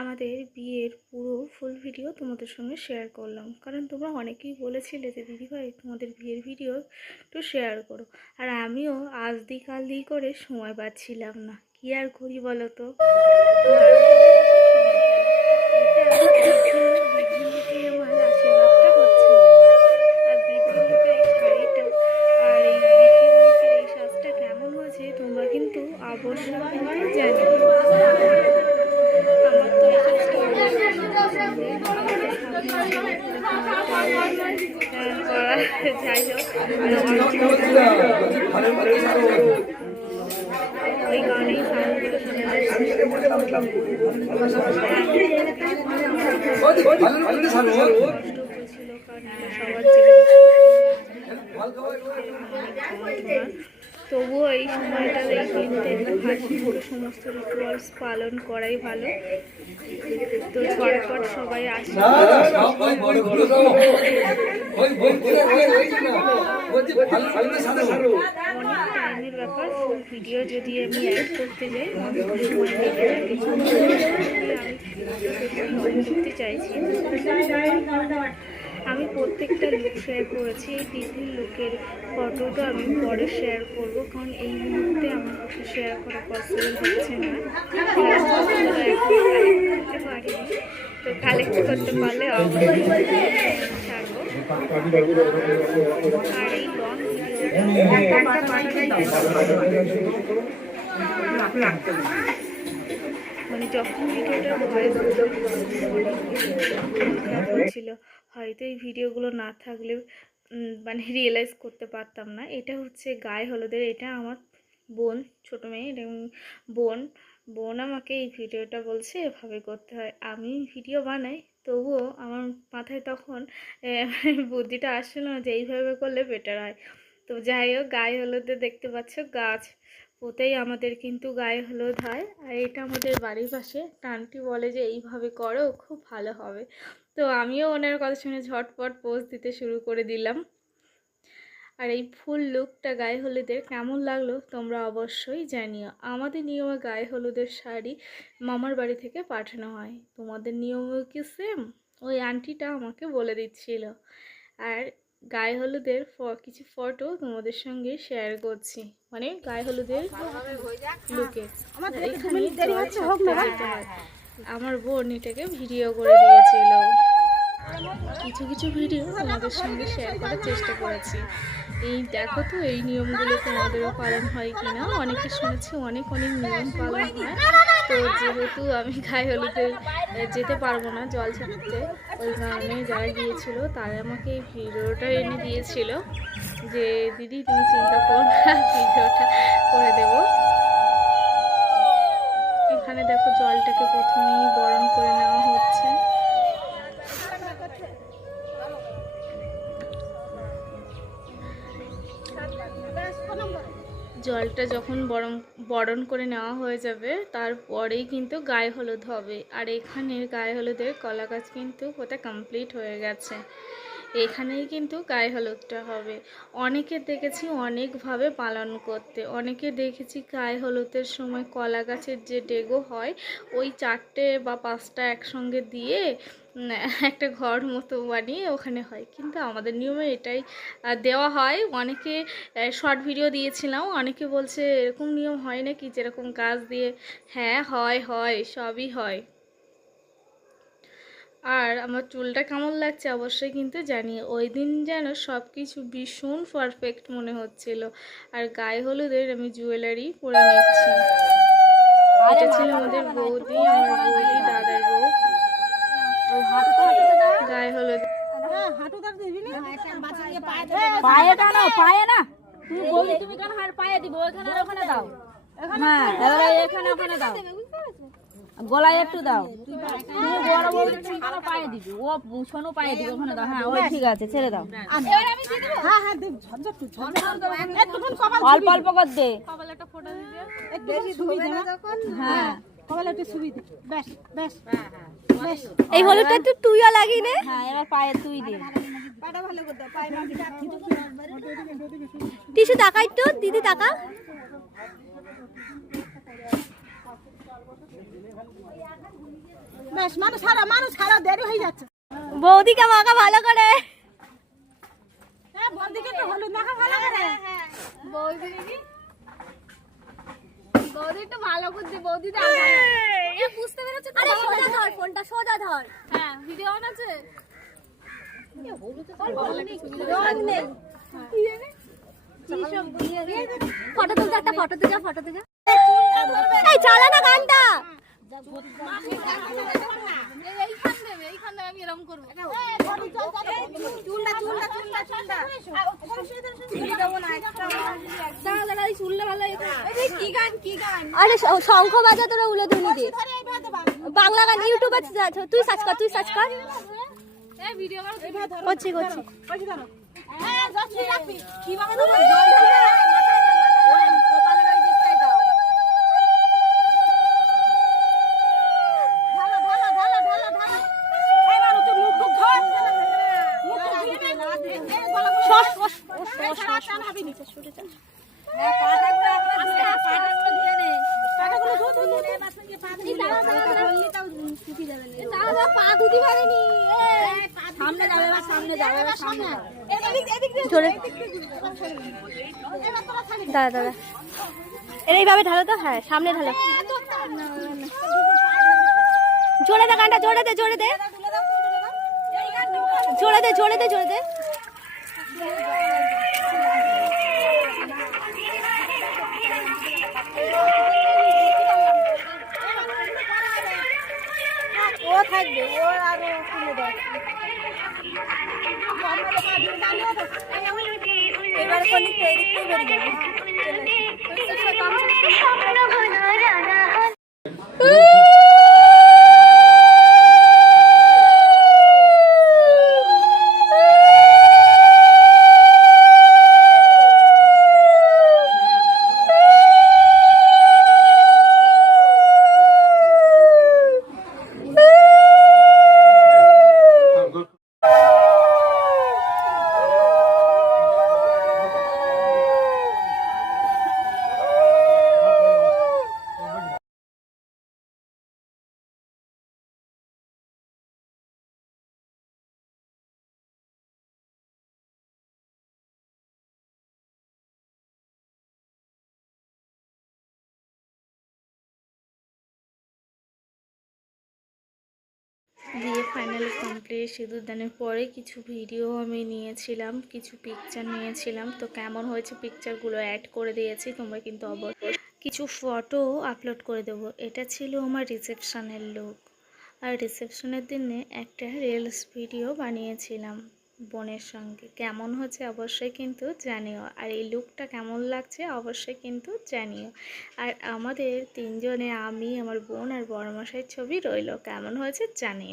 আমাদের বিয়ের পুরো ফুল ভিডিও তোমাদের সঙ্গে শেয়ার করলাম, কারণ তোমরা অনেকেই বলেছিলে যে দিদিভাই তোমাদের বিয়ের ভিডিও একটু শেয়ার করো। আর আমিও আজ দি কাল দি করে সময় পাচ্ছিলাম না, কি আর করি বলো তো। আমার আশীর্বাদটা হচ্ছে, আর বৃদ্ধির লোকের এই শাড়িটা আর এই বৃদ্ধির লোকের এই সাজটা কেমন হয়েছে তোমরা কিন্তু অবশ্যই কিন্তু জানো। আমার তো এই সাজটা যাই হোক ওই গানেই সাউন্ডগুলো শোনা যাচ্ছে। তবুও এই সময়টা এই দিনটা একটু হাসি মুখে সমস্ত রিচুয়ালস পালন করাই ভালো। তো ঝটপট সবাই আসে, অনেক টাইমের ব্যাপার। ফুল ভিডিও যদি আমি অ্যাড করতে যাই অনেক সময় লেগে থাকে, আমি করতে চাইছি। আমি প্রত্যেকটা লুক শেয়ার করেছি, এই টিভির লুকের ফটোটা আমি পরে শেয়ার করব, কারণ এই মুহূর্তে আমার পক্ষে শেয়ার করা পসিবল হচ্ছে না। করতে পারিনি, তো কালেক্ট করতে পারলে অবশ্যই ছাড়বো। আর এই লং মানে যখন ভিডিওটা ভয়েস ছিল, হয়তো এই ভিডিওগুলো না থাকলে মানে রিয়েলাইজ করতে পারতাম না। এটা হচ্ছে গায়ে হলুদের, এটা আমার বোন, ছোটো মেয়ে, এটা বোন আমাকে এই ভিডিওটা বলছে এভাবে করতে হয়। আমি ভিডিও বানাই, তবুও আমার মাথায় তখন বুদ্ধিটা আসছিল না যে এইভাবে করলে বেটার হয়। তো যাই হোক, গায়ে হলুদে দেখতে পাচ্ছ গাছ ওতেই আমাদের কিন্তু গায়ে হলুদ হয়। আর এটা আমাদের বাড়ির পাশে আন্টি বলে যে এইভাবে করো, খুব ভালো হবে। তো আমিও ওনার কথা শুনে ঝটপট পোজ দিতে শুরু করে দিলাম। আর এই ফুল লুকটা গায়ে হলুদের কেমন লাগলো তোমরা অবশ্যই জানিও। আমাদের নিয়মে গায়ে হলুদের শাড়ি মামার বাড়ি থেকে পাঠানো হয়, তোমাদের নিয়মও কি সেম? ওই আন্টিটা আমাকে বলে দিচ্ছিল। আর গায়ে হলুদের কিছু ফটো তোমাদের সঙ্গে শেয়ার করছি, মানে গায়ে হলুদের লুকে। আমার বোন এটাকে ভিডিও করে দিয়েছিল, কিছু কিছু ভিডিও তোমাদের সঙ্গে শেয়ার করার চেষ্টা করেছি। এই দেখো তো এই নিয়মগুলো তোমাদেরও পালন হয় কি না। অনেকে শুনেছি অনেক নিয়ম পালন হয়। তো যেহেতু আমি গায়ে হলুদে যেতে পারবো না জল ছাড়তে, ওই কারণে যারা গিয়েছিল তারা আমাকে এই ভিডিওটা এনে দিয়েছিল যে দিদি তুমি চিন্তা করো না, ভিডিওটা করে দেবো। এখানে দেখো জলটাকে প্রথমেই বরণ করে নেওয়া হচ্ছে। জলটা যখন বরণ করে নেওয়া হয়ে যাবে তারপরেই কিন্তু গায়ে হলুদ হবে। আর এখানের গায়ে হলুদের কলা গাছ কিন্তু ওটা কমপ্লিট হয়ে গেছে, এখানেই কিন্তু গায়ে হলুদটা হবে। অনেকে দেখেছি অনেকভাবে পালন করতে, অনেকে দেখেছি গায়ে হলুদের সময় কলা গাছের যে ডেগো হয় ওই 4টে বা 5টা একসঙ্গে দিয়ে একটা ঘর মতো বানিয়ে ওখানে হয়, কিন্তু আমাদের নিয়মে এটাই দেওয়া হয়। অনেকে শর্ট ভিডিও দিয়েছিলাম, অনেকে বলছে এরকম নিয়ম হয় নাকি যেরকম গাছ দিয়ে। হ্যাঁ হয়, সবই হয়। আর আমার চুলটা কেমন লাগছে অবশ্যই কিন্তু জানিয়ে। ওই দিন যেন সব কিছু ভীষণ পারফেক্ট মনে হচ্ছিল। আর গায়ে হলুদের আমি জুয়েলারি পরে নিচ্ছি। এটা ছিল আমাদের বৌদি, আমার বৌদি দাদার বউ। গায়ে হলুদ পায়ে টানো, পায়ে না তুমি বৌদি, তুমি কেন পায়ে দিব? ওখানে আর ওখানে দাও। হ্যাঁ এখানে ওখানে দাও, গলায় একটু দাও। তুমি বড় বৌদি তুমি কেন পায়ে দিবে? ও সোনু পায়ে দিবে, ওখানে দাও। হ্যাঁ ওই ঠিক আছে, ছেড়ে দাও। অল্প অল্প করে দে। হ্যাঁ এই হলুদটা একটু তুইও লাগি নে। হ্যাঁ এবার পায়ে তুই দে। টিস্যু তাকাই তো দিদি, তাকা। বেশ মানুষ ছাড়া দেরি হয়ে যাচ্ছে। বৌদিকে মাখা ভালো করে। হ্যাঁ বৌদিকে তো হলুদ মাখা ভালো করে। বৌদি একটু ভালো করছে, বৌদি বুঝতে পেরেছো? আরে সোজা ধর, ফোনটা সোজা ধর। হ্যাঁ ভিডিও অন আছে। ফটো তুলতে, একটা ফটো তুলে, ফটো তুলে। এই চালা না গানটা। এইখান আমি এরকম করবো। আরে শঙ্খ বাজা তোরা উলোধুনি দে। বাংলা গান ইউটিউবে তুই সার্চ কর, করছি। দাঁড়া এইভাবে ঢালো তো। হ্যাঁ সামনে ঢালো। জোরে দে গানটা, জোরে দে। ও থাকবে, ও আরো তুলে দেয়। এবার কোন দিক থেকে বেরিয়ে যাবে। দিয়ে ফাইনালি কমপ্লিট। সিঁদুরদানের পরে কিছু ভিডিও আমি নিয়েছিলাম, কিছু পিকচার নিয়েছিলাম। তো কেমন হয়েছে পিকচারগুলো অ্যাড করে দিয়েছি, তোমরা কিন্তু অবশ্যই কিছু ফটো আপলোড করে দেবো। এটা ছিল আমার রিসেপশনের লুক। আর রিসেপশনের দিনে একটা রিলস ভিডিও বানিয়েছিলাম বোনের সঙ্গে। কেমন হচ্ছে অবশ্যই কিন্তু জানিও। আর এই লুকটা কেমন লাগছে অবশ্যই কিন্তু জানিও। আর আমাদের তিনজনে, আমি, আমার বোন আর বড়মশাইয়ের ছবি রইলো, কেমন হয়েছে জানিও।